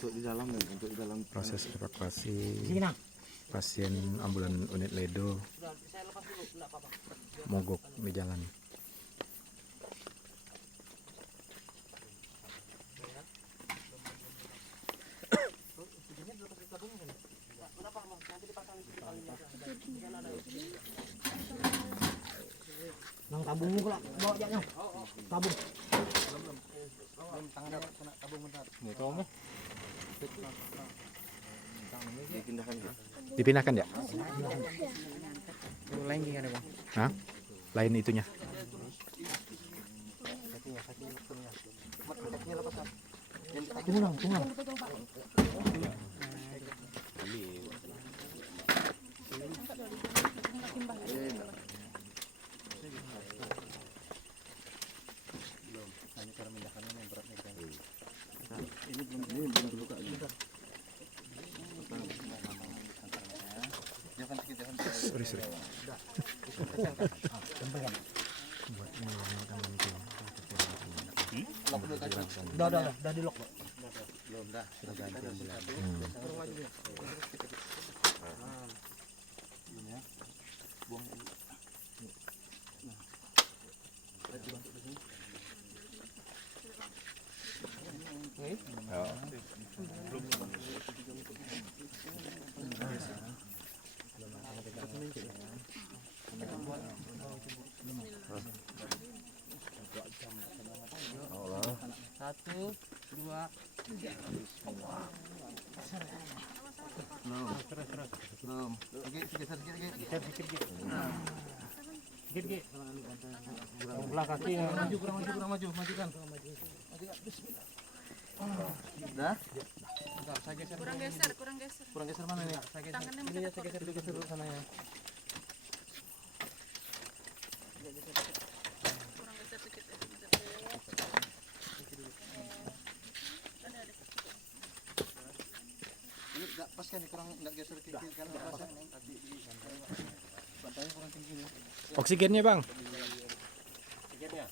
untuk di dalam dan untuk di dalam Proses evakuasi pasien ambulan unit Ledo mogok di jalan. Nang tabung pula bawa jaknya. Tabung. dipindahkan ya. Dipindahkan ya? Lain gimana, Bang? Hah? Lain itunya. Tunggu. Sorry. Udah di lock. Belum dah, sudah ganti ambulan. Satu, dua, Belum. Lagi geser sedikit lagi. Git. Belah kaki. Kurang maju, majukan. Dah? Kurang geser. Mana nih? Tangannya Ini ya, saya geser dulu sana ya. kurang geser sedikit ya. Ini enggak pas kan, kurang enggak geser ke kiri kan enggak pas. Bantalnya kurang tinggi nih. Oksigennya, Bang. Tiketnya.